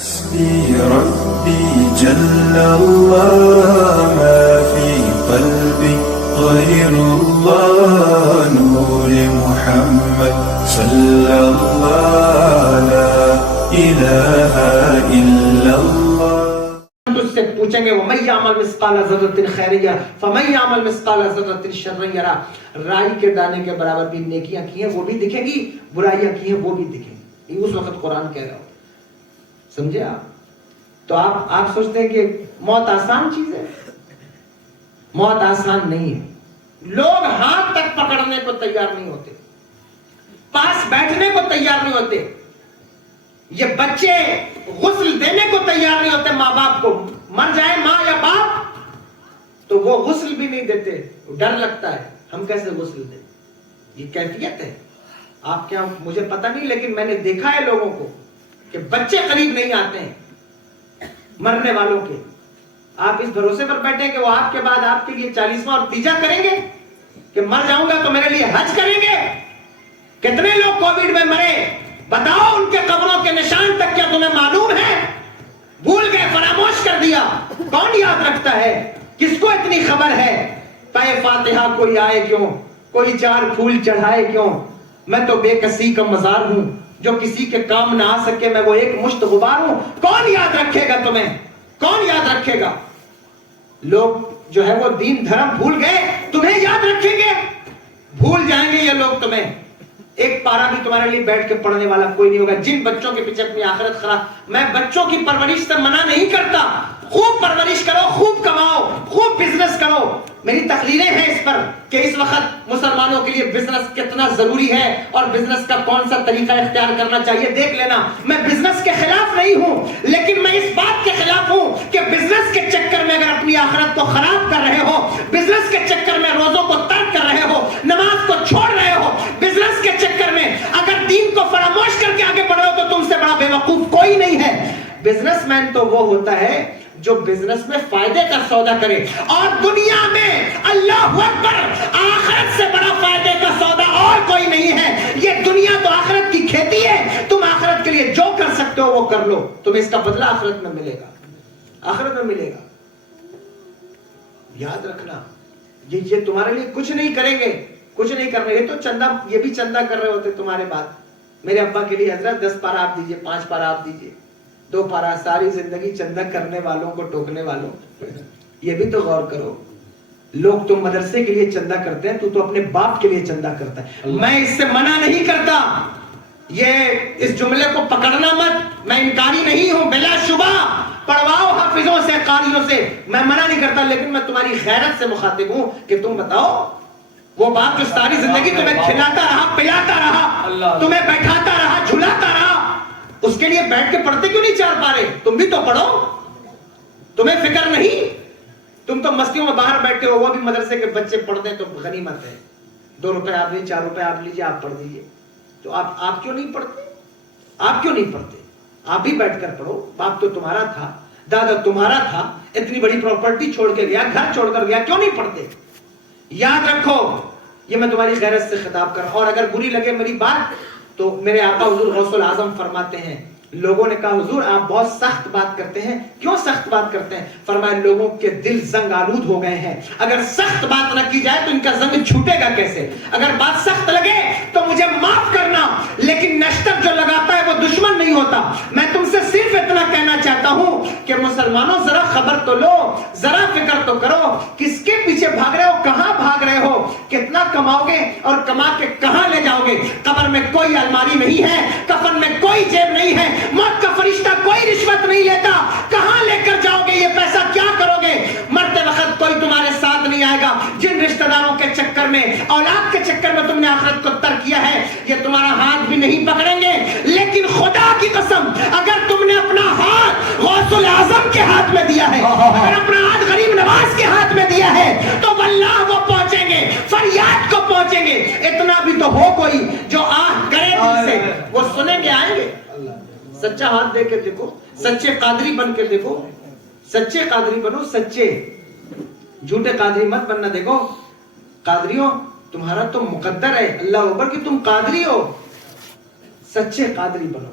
حسبي ربي جل الله ما في قلبي غير الله نور محمد صلى الله لا إله إلا الله. تجھ سے پوچھیں گے وَمَن يَعْمَلْ مِثْقَالَ ذَرَّةٍ خَيْرًا فَمَن يَعْمَلْ مِثْقَالَ ذَرَّةٍ شَرًّا يَرَهُ. رائی کے دانے کے برابر بھی نیکیاں کی ہیں وہ بھی دکھیں گی, برائیاں کی ہیں وہ بھی دکھیں گی. یہ اس وقت قرآن کہہ رہا ہو, سمجھے آپ؟ تو آپ سوچتے ہیں کہ موت آسان چیز ہے. موت آسان نہیں ہے. لوگ ہاتھ تک پکڑنے کو تیار نہیں ہوتے, پاس بیٹھنے کو تیار نہیں ہوتے. یہ بچے غسل دینے کو تیار نہیں ہوتے ماں باپ کو. مر جائے ماں یا باپ تو وہ غسل بھی نہیں دیتے, ڈر لگتا ہے ہم کیسے غسل دیں. یہ کیفیت ہے. آپ کیا, مجھے پتہ نہیں, لیکن میں نے دیکھا ہے لوگوں کو کہ بچے قریب نہیں آتے ہیں مرنے والوں کے. آپ اس بھروسے پر بیٹھے کہ وہ آپ کے بعد آپ کے لیے 40واں اور تیجا کریں گے کہ مر جاؤں گا تو میرے لیے حج کریں گے. کتنے لوگ کووڈ میں مرے, بتاؤ ان کے قبروں کے نشان تک کیا تمہیں معلوم ہے؟ بھول گئے, فراموش کر دیا. کون یاد رکھتا ہے؟ کس کو اتنی خبر ہے؟ پے فاتحہ کوئی آئے کیوں, کوئی 4 پھول چڑھائے کیوں. میں تو بے کسی کا مزار ہوں, جو کسی کے کام نہ آ سکے میں وہ ایک مشت غبار ہوں. کون یاد رکھے گا تمہیں؟ کون یاد رکھے گا؟ لوگ جو ہے وہ دین دھرم بھول گئے, تمہیں یاد رکھیں گے؟ بھول جائیں گے یہ لوگ تمہیں. ایک پارا بھی تمہارے لیے بیٹھ کے پڑھنے والا کوئی نہیں ہوگا. جن بچوں کے پیچھے اپنی آخرت خراب, میں بچوں کی پرورش سے منع نہیں کرتا. خوب پرورش کرو, خوب کماؤ, خوب بزنس کرو. میری تقریریں ہیں اس پر کہ اس وقت مسلمانوں کے لیے بزنس کتنا ضروری ہے اور بزنس کا کون سا طریقہ اختیار کرنا چاہیے, دیکھ لینا. میں بزنس کے خلاف نہیں ہوں, لیکن میں اس بات کے خلاف ہوں کہ بزنس کے چکر میں اگر اپنی آخرت کو خراب کر رہے ہو, بزنس کے چکر میں روزوں کو ترک کر رہے ہو, نماز کو چھوڑ رہے ہو, بزنس کے چکر میں اگر دین کو فراموش کر کے آگے بڑھ رہے ہو تو تم سے بڑا بے وقوف کوئی نہیں ہے. بزنس مین تو وہ ہوتا ہے جو بزنس میں فائدے کا سودا کرے, اور دنیا میں اللہ اکبر آخرت سے بڑا فائدے کا سودا اور کوئی نہیں ہے. یہ دنیا تو آخرت کی کھیتی ہے. تم آخرت کے لیے جو کر سکتے ہو وہ کر لو, تمہیں اس کا بدلہ آخرت میں ملے گا, آخرت میں ملے گا. یاد رکھنا, یہ تمہارے لیے کچھ نہیں کریں گے, کچھ نہیں کر رہے. یہ تو چندہ, یہ بھی چندہ کر رہے ہوتے تمہارے بعد. میرے ابا کے لیے حضرت 10 پارا آپ دیجئے, 5 پارا آپ دیجئے, 2 پارا. ساری زندگی چندہ کرنے والوں کو ٹوکنے والوں. یہ بھی تو غور کرو. لوگ تم مدرسے کے لیے چندہ کرتے ہیں, تو اپنے باپ کے لیے چندہ کرتا ہے. میں اس سے منع نہیں کرتا, یہ اس جملے کو پکڑنا مت. میں انکاری نہیں ہوں, بلا شبہ پڑھواؤ حافظوں سے, قاریوں سے, میں منع نہیں کرتا. لیکن میں تمہاری غیرت سے مخاطب ہوں کہ تم بتاؤ, وہ باپ جو ساری زندگی تمہیں کھلاتا رہا, پلاتا رہا, تمہیں بیٹھاتا رہا, جھلاتا رہا, اس کے لیے بیٹھ کے پڑھتے کیوں نہیں 4 پارے؟ تم بھی تو پڑھو. تمہیں فکر نہیں؟ تم تو مستیوں میں باہر بیٹھتے ہو, وہ بھی مدرسے کے بچے پڑھتے ہیں تو غنیمت ہے. 2 روپے آپ لیجیے, 4 روپے آپ لیجیے, آپ پڑھ دیجیے. تو آپ کیوں نہیں پڑھتے؟ آپ کیوں نہیں پڑھتے؟ آپ بھی بیٹھ کر پڑھو. باپ تو تمہارا تھا, دادا تمہارا تھا, اتنی بڑی پراپرٹی چھوڑ کے گیا, گھر چھوڑ کر گیا, کیوں نہیں پڑھتے؟ یاد رکھو, یہ میں تمہاری غیرت سے خطاب کر رہا ہوں. اور اگر بری لگے میری بات تو میرے آقا حضور غوث الاعظم فرماتے ہیں, لوگوں نے کہا حضور آپ بہت سخت بات کرتے ہیں. کیوں سخت بات کرتے ہیں؟ فرمایا لوگوں کے دل زنگ آلود ہو گئے ہیں. اگر سخت بات نہ کی جائے تو ان کا زنگ چھوٹے گا کیسے؟ اگر بات سخت لگے تو مجھے معاف کرنا, لیکن نشتر جو لگاتا ہے وہ دشمن نہیں ہوتا. میں تم سے صرف اتنا کہنا چاہتا ہوں کہ مسلمانوں ذرا خبر تو لو, ذرا فکر تو کرو. کس کے پیچھے بھاگ رہے ہو, کہاں بھاگ رہے ہو, کتنا کماؤ گے اور کما کے کہاں لے جاؤ گے؟ قبر میں کوئی الماری نہیں ہے, کفن میں کوئی جیب نہیں ہے, موت کا فرشتہ کوئی رشوت نہیں لیتا. کہاں لے کر جاؤ گے یہ پیسہ, کیا کرو گے؟ مرتے وقت کوئی تمہارے ساتھ نہیں آئے گا. جن رشتہ داروں کے چکر میں, اولاد کے چکر میں تم نے آخرت کو ترک کیا ہے, یہ تمہارا ہاتھ بھی نہیں پکڑیں گے. لیکن خدا کی قسم, اگر تم نے اپنا ہاتھ غوث الاعظم کے ہاتھ میں دیا ہے, اگر اپنا ہاتھ غریب نواز کے ہاتھ میں دیا ہے, تو واللہ وہ پہنچیں گے, فریاد کو پہنچیں گے. اتنا بھی تو ہو کوئی جو آہ کرے دل سے, وہ سنیں گے, آئیں گے. سچا ہاتھ دے کے دیکھو, سچے قادری بن کے دیکھو, سچے قادری بنو, سچے, جھوٹے قادری مت بننا. دیکھو قادریوں, تمہارا تو مقدر ہے اللہ اوپر کہ تم قادری ہو. سچے قادری بنو,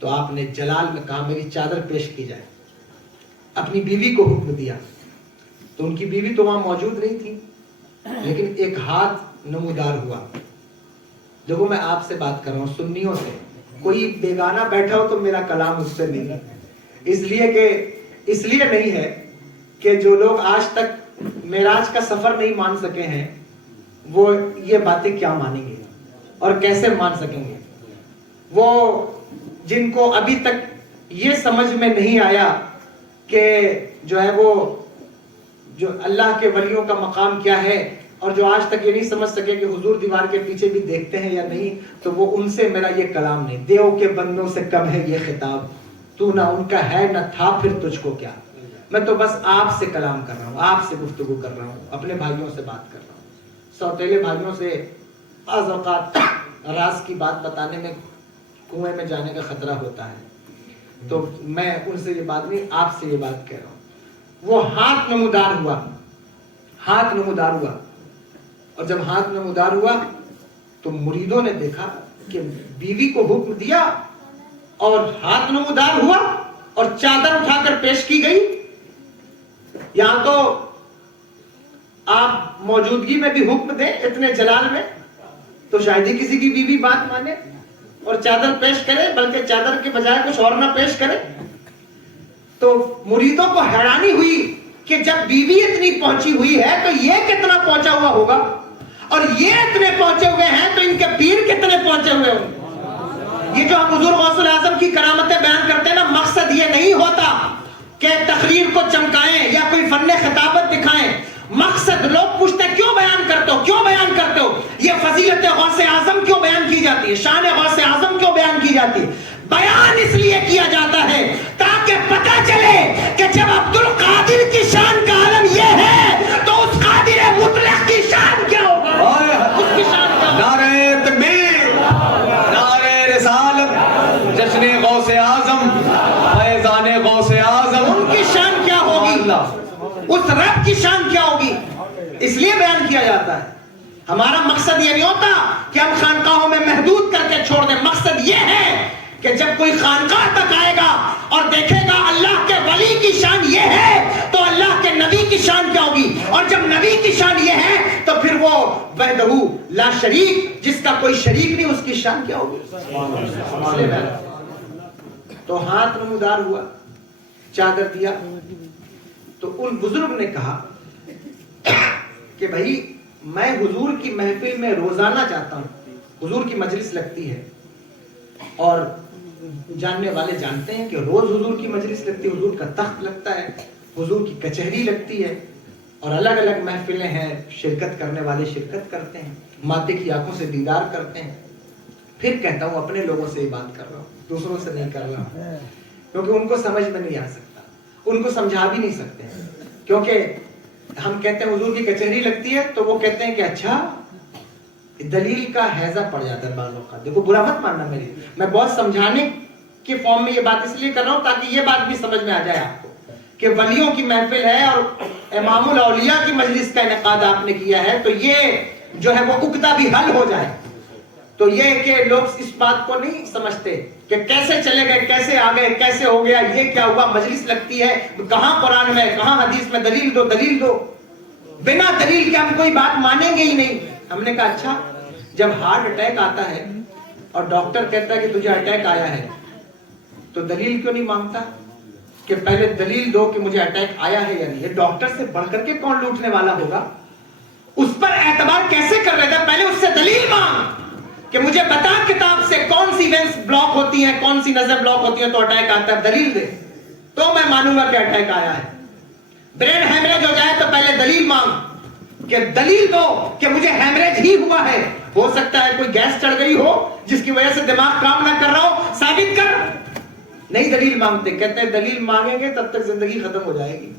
تو آپ نے جلال میں کہا میری چادر پیش کی جائے. اپنی بیوی کو حکم دیا. تو ان کی بیوی تو وہاں موجود نہیں تھی, لیکن ایک ہاتھ نمودار ہوا. دیکھو میں آپ سے بات کر رہا ہوں سنیوں سے, کوئی بیگانہ بیٹھا ہو تو میرا کلام اس سے نہیں ہے, اس لیے نہیں ہے کہ جو لوگ آج تک معراج کا سفر نہیں مان سکے ہیں وہ یہ باتیں کیا مانیں گے اور کیسے مان سکیں گے. وہ جن کو ابھی تک یہ سمجھ میں نہیں آیا کہ جو ہے وہ جو اللہ کے ولیوں کا مقام کیا ہے, اور جو آج تک یہ نہیں سمجھ سکے کہ حضور دیوار کے پیچھے بھی دیکھتے ہیں یا نہیں, تو وہ ان سے میرا یہ کلام نہیں. دیو کے بندوں سے کم ہے یہ خطاب, تو نہ ان کا ہے نہ تھا پھر تجھ کو کیا. میں تو بس آپ سے کلام کر رہا ہوں, آپ سے گفتگو کر رہا ہوں, اپنے بھائیوں سے بات کر رہا ہوں. سوتیلے بھائیوں سے بعض اوقات راز کی بات بتانے میں کنویں میں جانے کا خطرہ ہوتا ہے, تو میں ان سے یہ بات نہیں, آپ سے یہ بات کہہ رہا ہوں. وہ ہاتھ نمودار ہوا, اور جب ہاتھ نمودار ہوا تو مریدوں نے دیکھا کہ بیوی کو حکم دیا اور ہاتھ نمودار ہوا اور چادر اٹھا کر پیش کی گئی. یہاں تو آپ موجودگی میں بھی حکم دیں اتنے جلال میں تو شاید ہی کسی کی بیوی بات مانے اور چادر پیش کرے, بلکہ چادر کے بجائے کچھ اور نہ پیش کرے. تو مریدوں کو حیرانی ہوئی کہ جب بیوی اتنی پہنچی ہوئی ہے تو یہ کتنا پہنچا ہوا ہوگا, اور یہ اتنے پہنچے ہوئے ہیں تو ان کے پیر کتنے پہنچے ہوئے ہوں گے. یہ جو ہم حضور غوث الاعظم کی کرامتیں بیان کرتے ہیں نا, مقصد یہ نہیں ہوتا کہ تقریر کو چمکائیں یا کوئی فن خطابت دکھائیں. مقصد لوگ پوچھتے ہیں کیوں بیان کرتے ہو, یہ فضیلت غوث اعظم کیوں بیان کی جاتی ہے, شان غوث اعظم کیوں بیان کی جاتی ہے. بیان اس لیے کیا جاتا ہے تاکہ پتہ چلے کہ جب عبد القادر کی شان کا عالم یہ ہے تو اس قادر مطلق کی شان کیا ہوگا, اس کی شان کیا ہوگا. نعرہ تکبیر, نعرہ رسالت, جشن غوث اعظم, فیضان غوث اعظم, ان کی شان کیا ہوگی, اس رب کی شان کیا ہوگی, اس لیے بیان کیا جاتا ہے. ہمارا مقصد یہ نہیں ہوتا کہ ہم خانقاہوں میں محدود کر کے چھوڑ دیں. مقصد یہ ہے کہ جب کوئی خانقاہ تک آئے گا اور دیکھے گا اللہ کے ولی کی شان یہ ہے تو اللہ کے نبی کی شان کیا ہوگی, اور جب نبی کی شان یہ ہے تو پھر وہ وحدہ لا شریک, جس کا کوئی شریک نہیں, اس کی شان کیا ہوگی. تو ہاتھ نمودار ہوا, چادر دیا. تو ان بزرگ نے کہا کہ بھائی میں حضور کی محفل میں روزانہ جاتا ہوں, حضور کی مجلس لگتی ہے اور جاننے والے جانتے ہیں کہ روز حضور کی مجلس لگتی ہے, حضور کا تخت لگتا ہے, حضور کی کچہری لگتی ہے, اور الگ الگ محفلیں ہیں, شرکت کرنے والے شرکت کرتے ہیں, ماتے کی آنکھوں سے دیدار کرتے ہیں. پھر کہتا ہوں اپنے لوگوں سے یہ بات کر رہا ہوں, دوسروں سے نہیں کر رہا ہوں, کیونکہ ان کو سمجھ میں نہیں آ سکتا, ان کو سمجھا بھی نہیں سکتے ہیں. کیونکہ ہم کہتے ہیں حضور کی کچہری لگتی ہے تو وہ کہتے ہیں کہ اچھا دلیل کا حیضہ پڑ جاتا ہے بعض اوقات. دیکھو برا مت ماننا میری, میں بہت سمجھانے کے فارم میں یہ بات اس لیے کر رہا ہوں تاکہ یہ بات بھی سمجھ میں آ جائے آپ کو کہ ولیوں کی محفل ہے اور امام الاولیاء کی مجلس کا انعقاد آپ نے کیا ہے, تو یہ جو ہے وہ عقدہ بھی حل ہو جائے. تو یہ کہ لوگ اس بات کو نہیں سمجھتے کہ کیسے چلے گئے, کیسے آ گئے, کیسے ہو گیا, یہ کیا ہوا, مجلس لگتی ہے, کہاں قرآن میں کہاں حدیث میں دلیل دو, بنا دلیل کے ہم کوئی بات مانیں گے ہی نہیں. ہم نے کہا اچھا جب ہارٹ اٹیک آتا ہے اور ڈاکٹر کہتا ہے کہ تجھے اٹیک آیا ہے تو دلیل کیوں نہیں مانگتا کہ پہلے دلیل دو کہ مجھے اٹیک آیا ہے یا نہیں. یہ ڈاکٹر سے بڑھ کر کے کون لوٹنے والا ہوگا, اس پر اعتبار کیسے کر رہے تھے, پہلے اس سے دلیل مانگ کہ مجھے بتا کتاب سے کون سی وینس بلاک ہوتی ہیں, کون سی نظر بلاک ہوتی ہیں تو اٹیک آتا ہے, دلیل دے تو میں مانوں گا کہ اٹیک آیا ہے. برین ہیمریج ہو جائے تو پہلے دلیل مانگ کہ دلیل دو کہ مجھے ہیمریج ہی ہوا ہے, ہو سکتا ہے کوئی گیس چڑھ گئی ہو جس کی وجہ سے دماغ کام نہ کر رہا ہو, ثابت کر. نہیں دلیل مانگتے, کہتے ہیں دلیل مانگیں گے تب تک زندگی ختم ہو جائے گی,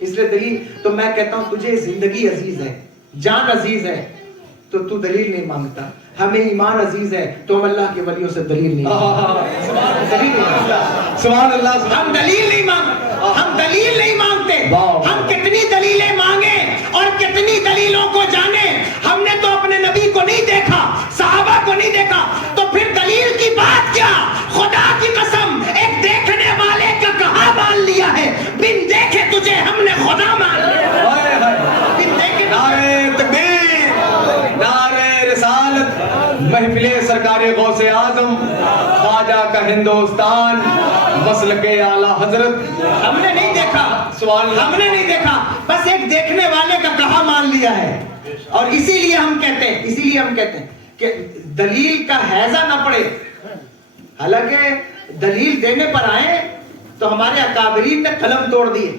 اس لیے دلیل. تو میں کہتا ہوں تجھے زندگی عزیز ہے, جان عزیز ہے, تو تو دلیل نہیں مانگتا. ہمیں ایمان عزیز ہے تو ہم اللہ کے ولیوں سے دلیل نہیں سبحان اللہ. ہم دلیل نہیں مانگتے, ہم کتنی دلیلیں مانگیں اور کتنی دلیلوں کو جانیں. ہم نے تو اپنے نبی کو نہیں دیکھا, صحابہ کو نہیں دیکھا, تو پھر دلیل کی بات کیا. خدا کی ہندوستان مسلک اعلی حضرت ہم نے نہیں دیکھا، سوال ہم نے نہیں دیکھا، بس ایک دیکھنے والے کا کہا مان لیا ہے. اور اسی لیے ہم کہتے ہیں کہ دلیل کا حیضہ نہ پڑے. حالانکہ دلیل دینے پر آئے تو ہمارے اکابرین نے قلم توڑ دیے.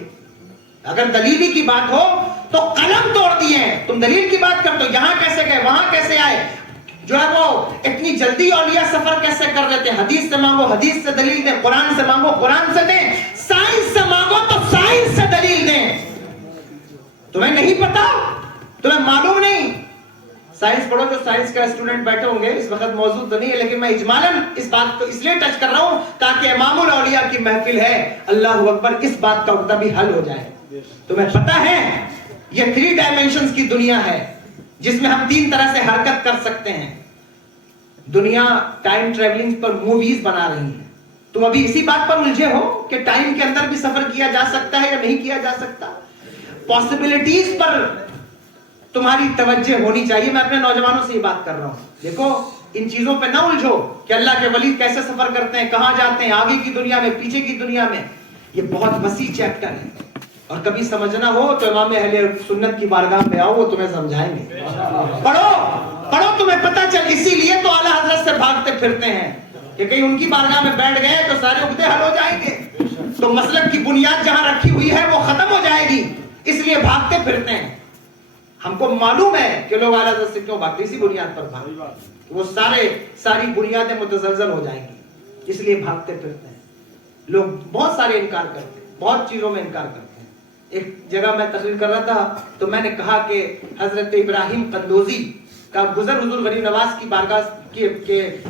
اگر دلیلی کی بات ہو تو قلم توڑ دیے ہیں. تم دلیل کی بات کرتے ہو، یہاں کیسے گئے، وہاں کیسے آئے، جو ہے وہ اتنی جلدی اولیاء سفر کیسے کر لیتے ہیں. حدیث سے مانگو حدیث سے دلیل دیں، قرآن سے مانگو قرآن سے دیں، سائنس سے مانگو تو سائنس سے دلیل دیں. تمہیں نہیں پتا، تمہیں معلوم نہیں. سائنس پڑھو، جو سائنس کا اسٹوڈنٹ بیٹھے ہوں گے، اس وقت موجود تو نہیں ہے لیکن میں اجمالاً اس بات کو اس لیے ٹچ کر رہا ہوں تاکہ امام الاولیاء کی محفل ہے، اللہ اکبر، اس بات کا عقدہ بھی حل ہو جائے. تمہیں پتا ہے یہ 3 ڈائمینشنز کی دنیا ہے جس میں ہم 3 طرح سے حرکت کر سکتے ہیں. دنیا ٹائم ٹریولنگ پر موویز بنا رہی ہے. تم ابھی اسی بات پر الجھے ہو کہ ٹائم کے اندر بھی سفر کیا جا سکتا ہے یا نہیں کیا جا سکتا. پاسبلٹیز پر تمہاری توجہ ہونی چاہیے. میں اپنے نوجوانوں سے یہ بات کر رہا ہوں، دیکھو ان چیزوں پہ نہ الجھو کہ اللہ کے ولی کیسے سفر کرتے ہیں، کہاں جاتے ہیں، آگے کی دنیا میں، پیچھے کی دنیا میں. یہ بہت وسیع چیپٹر ہے اور کبھی سمجھنا ہو تو امام اہل سنت کی بارگاہ میں آؤ، وہ تمہیں سمجھائیں گے. پڑھو تمہیں پتہ چل. اسی لیے تو اعلیٰ حضرت سے بھاگتے پھرتے ہیں کہ کہیں ان کی بارگاہ میں بیٹھ گئے تو سارے عقدے حل ہو جائیں گے، تو مسلک کی بنیاد جہاں رکھی ہوئی ہے وہ ختم ہو جائے گی. اس لیے بھاگتے پھرتے ہیں. ہم کو معلوم ہے کہ لوگ اعلیٰ حضرت سے کیوں بھاگتے، اسی بنیاد پر بھاگتے. وہ ساری بنیادیں متزلزل ہو جائیں گی، اس لیے بھاگتے پھرتے ہیں. لوگ بہت سارے انکار کرتے ہیں، بہت چیزوں میں انکار کرتے ہیں. ایک جگہ میں تقریر کر رہا تھا تو میں نے کہا کہ حضرت ابراہیم قندوزی کا گزر حضور غریب نواز کی بارگاہ کے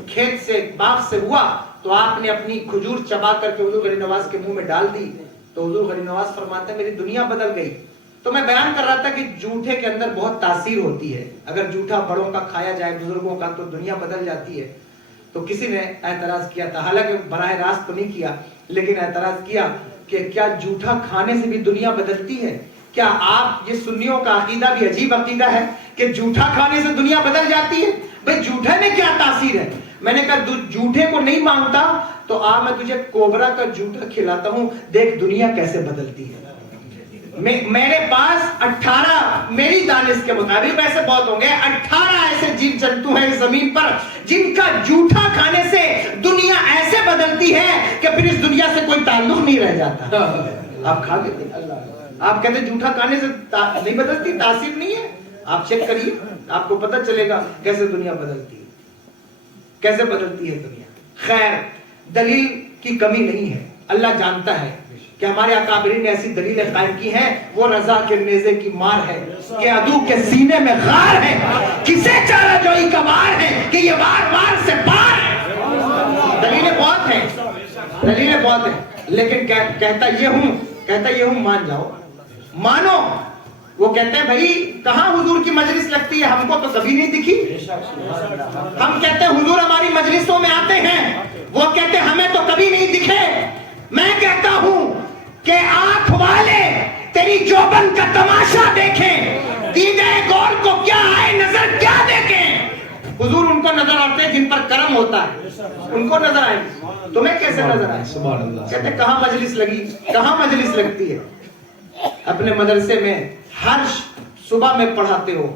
کھیت سے، باغ سے ہوا تو آپ نے اپنی کھجور چبا کر کے حضور غریب نواز کے منہ میں ڈال دی تو حضور غریب نواز فرماتے ہیں میری دنیا بدل گئی. تو میں بیان کر رہا تھا کہ جھوٹے کے اندر بہت تاثیر ہوتی ہے. اگر جھوٹا بڑوں کا کھایا جائے، بزرگوں کا، تو دنیا بدل جاتی ہے. تو کسی نے اعتراض کیا تھا، حالانکہ براہ راست تو نہیں کیا لیکن اعتراض کیا کہ کیا جھوٹا کھانے سے بھی دنیا بدلتی ہے؟ کیا آپ، یہ سنیوں کا عقیدہ بھی عجیب عقیدہ ہے کہ جھوٹا کھانے سے دنیا بدل جاتی ہے. بھئی جھوٹے میں کیا تاثیر ہے؟ میں نے کہا جھوٹے کو نہیں مانگتا تو میں تجھے کوبرا کا جھوٹا کھلاتا ہوں، دیکھ دنیا کیسے بدلتی ہے. میرے پاس 18، میری دانش کے مطابق، ایسے بہت ہوں گے، 18 ایسے جیو جنتو ہیں اس زمین پر جن کا جھوٹا کھانے سے دنیا ایسے بدلتی ہے کہ پھر اس دنیا سے کوئی تعلق نہیں رہ جاتا. آپ کھا کے دیکھیں، آپ کہتے ہیں جھوٹا کھانے سے نہیں بدلتی، تاثیر نہیں ہے. آپ چیک کریے، آپ کو پتہ چلے گا کیسے دنیا بدلتی ہے، کیسے بدلتی ہے دنیا. خیر، دلیل کی کمی نہیں ہے. اللہ جانتا ہے کہ ہمارے اکابرین نے ایسی دلیلیں قائم کی ہیں. وہ رضا کے نیزے کی مار ہے کہ عدو کے سینے میں غار ہے، کسے چارہ جوئی کا وار ہے کہ یہ وار وار سے پار ہے. دلیلیں بہت ہیں لیکن کہتا یہ ہوں مان جاؤ، مانو. وہ کہتے ہیں بھائی کہاں حضور کی مجلس لگتی ہے، ہم کو تو کبھی نہیں دکھی. ہم کہتے ہیں حضور ہماری مجلسوں میں آتے ہیں، وہ کہتے ہیں ہمیں تو کبھی نہیں دکھے. میں کہتا ہوں کہ آنکھ والے تیری جوبن کا تماشا دیکھیں، دیدے غور کو کیا آئے نظر کیا دیکھیں. حضور ان کو نظر آتے ہیں جن پر کرم ہوتا ہے، ان کو نظر آئے. تمہیں کیسے نظر آئے؟ کہتے ہیں کہاں مجلس لگی، کہاں مجلس لگتی ہے. اپنے مدرسے میں ہر صبح میں پڑھاتے ہو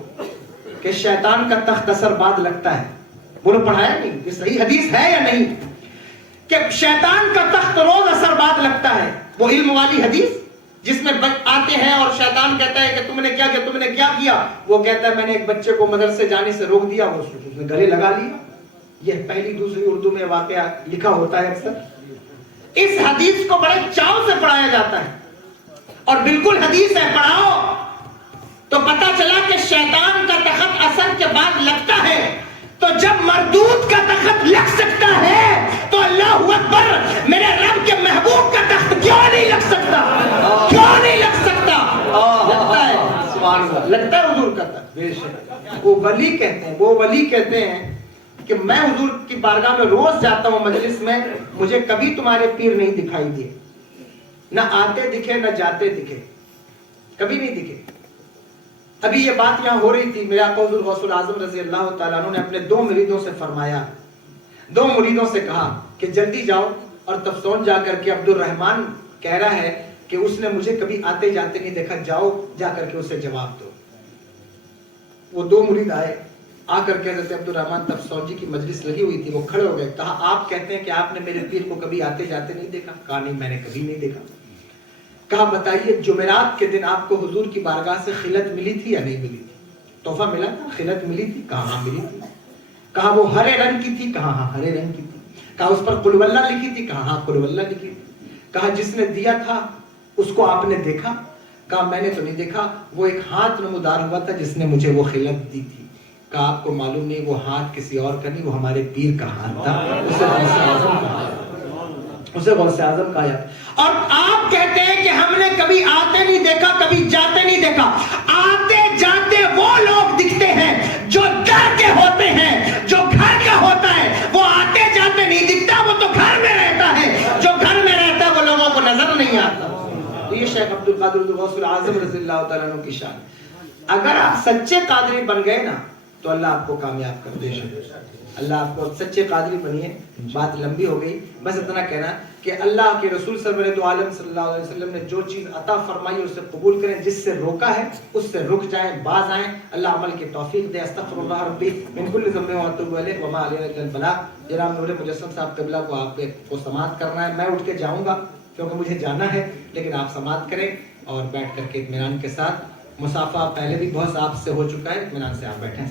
کہ شیطان کا تخت اثر بعد لگتا ہے. بولو پڑھایا نہیں؟ یہ صحیح حدیث ہے یا نہیں کہ شیطان کا تخت روز اثر بعد لگتا ہے؟ وہ علم والی حدیث جس میں آتے ہیں اور شیطان کہتا ہے کہ تم نے کیا کیا، تم نے کیا کیا. وہ کہتا ہے میں نے ایک بچے کو مدرسے جانے سے روک دیا، وہ اس نے گلے لگا لیا. یہ پہلی دوسری اردو میں واقعہ لکھا ہوتا ہے اکثر. اس حدیث کو بڑے چاؤ سے پڑھایا جاتا ہے اور بالکل حدیث ہے، پڑھاؤ تو پتہ چلا کہ شیطان کا تخت اثر کے بعد لگتا ہے. تو جب مردود کا تخت لگ سکتا ہے تو اللہ اکبر، میرے رب کے محبوب کا تخت کیوں نہیں لگ سکتا؟ کیوں نہیں لگ سکتا؟ لگتا ہے، لگتا ہے حضور کا تخت. وہ ولی کہتے ہیں کہ میں حضور کی بارگاہ میں روز جاتا ہوں مجلس میں، مجھے کبھی تمہارے پیر نہیں دکھائی دیے، نہ آتے دکھے نہ جاتے دکھے، کبھی نہیں دکھے. ابھی یہ بات یہاں ہو رہی تھی، میرے آقا حضور غوث الاعظم رضی اللہ تعالیٰ عنہ نے اپنے 2 مریدوں سے فرمایا، 2 مریدوں سے کہا کہ جلدی جاؤ اور تفسون جا کر کے عبد الرحمان کہہ رہا ہے کہ اس نے مجھے کبھی آتے جاتے نہیں دیکھا، جاؤ جا کر کے اسے جواب دو۔ وہ دو مرید آئے، آ کر کے حضرت عبد الرحمان تفسون جی کی مجلس لگی ہوئی تھی، وہ کھڑے ہو گئے، کہا آپ کہتے ہیں کہ آپ نے میرے پیر کو کبھی آتے جاتے نہیں دیکھا؟ کہا نہیں، میں نے کبھی نہیں دیکھا۔ کہا بتائیے جمعرات کے دن آپ کو حضور کی بارگاہ سے خلعت ملی تھی یا نہیں ملی تھی؟ تحفہ ملا تھا، خلعت ملی تھی؟ کہا ہاں ملی تھی۔ کہا وہ ہرے رنگ کی تھی؟ کہا ہاں ہرے رنگ کی تھی۔ کہا اس پر قل واللہ لکھی تھی؟ کہا ہاں قل واللہ لکھی تھی۔ کہا جس نے دیا تھا اس کو آپ نے دیکھا؟ کہا میں نے تو نہیں دیکھا، وہ ایک ہاتھ نمودار ہوا تھا جس نے مجھے وہ خلعت دی تھی۔ کہا آپ کو معلوم نہیں وہ ہاتھ کسی اور کا نہیں، وہ ہمارے پیر کا ہاتھ تھا، اسے غوث اعظم کہا۔ اور آپ کہتے ہیں کہ ہم نے کبھی آتے نہیں دیکھا، کبھی جاتے نہیں دیکھا۔ آتے جاتے وہ لوگ دکھتے ہیں جو در کے ہوتے ہیں، جو گھر کا ہوتا ہے، وہ آتے جاتے نہیں دکھتا، وہ تو گھر میں رہتا ہے، جو گھر میں رہتا ہے وہ لوگوں کو نظر نہیں آتا۔ تو یہ شیخ عبد القادر غوث العظم رضی اللہ تعالیٰ عنہ کی شان۔ اگر آپ سچے قادری بن گئے نا تو اللہ آپ کو کامیاب کر دے گا، اللہ آپ کو سچے قادری بنیے۔ بات لمبی ہو گئی، بس اتنا کہنا کہ اللہ کے رسول سرور دو عالم صلی اللہ علیہ وسلم نے جو چیز عطا فرمائی اسے قبول کریں، جس سے روکا ہے اس سے رک جائیں، باز آئیں، اللہ عمل کی توفیق دے۔ استغفر اللہ ربی من کل ذنب واتوب الیہ وما علینا الا البلاغ۔ جناب نور مجسم صاحب قبلہ کو آپ کو سماعت کرنا ہے، میں اٹھ کے جاؤں گا کیونکہ مجھے جانا ہے، لیکن آپ سماعت کریں اور بیٹھ کر کے اطمینان کے ساتھ، مصافحہ پہلے بھی بہت آپ سے ہو چکا ہے، اطمینان سے آپ بیٹھیں۔